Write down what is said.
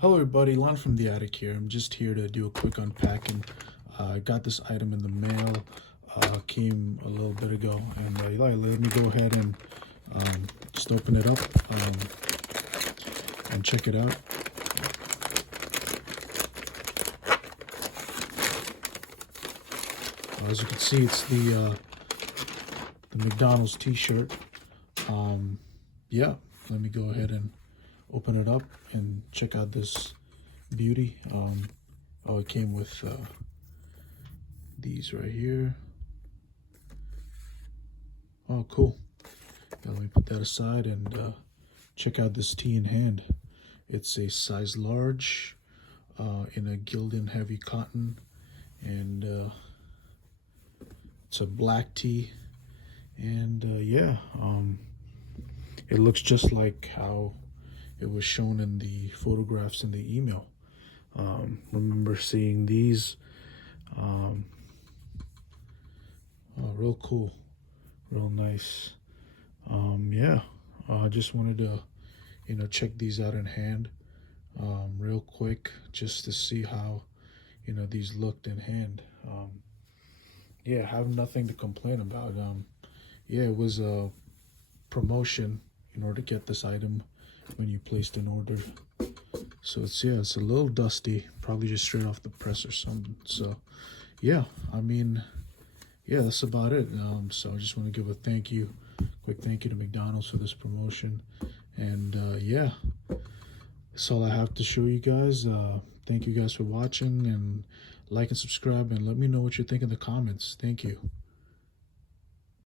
Hello everybody, Lon from the attic here. I'm just here to do a quick unpacking. I got this item in the mail, came a little bit ago, and let me go ahead and just open it up and check it out. As you can see, it's the McDonald's t-shirt. Yeah, let me go ahead and open it up and check out this beauty. Oh, it came with these right here. Oh, cool. Yeah, let me put that aside and check out this tee in hand. It's a size large in a Gildan heavy cotton, and it's a black tee, and yeah, it looks just like how it was shown in the photographs in the email. Remember seeing these. Oh, real cool, real nice. Yeah, I just wanted to, check these out in hand, real quick, just to see how, these looked in hand. Yeah, I have nothing to complain about. Yeah, it was a promotion in order to get this item when you placed an order. So it's a little dusty, probably just straight off the press or something. So yeah, I mean, yeah, that's about it. So I just want to give a quick thank you to McDonald's for this promotion. And yeah, that's all I have to show you guys. Thank you guys for watching, and like and subscribe, and let me know what you think in the comments. Thank you.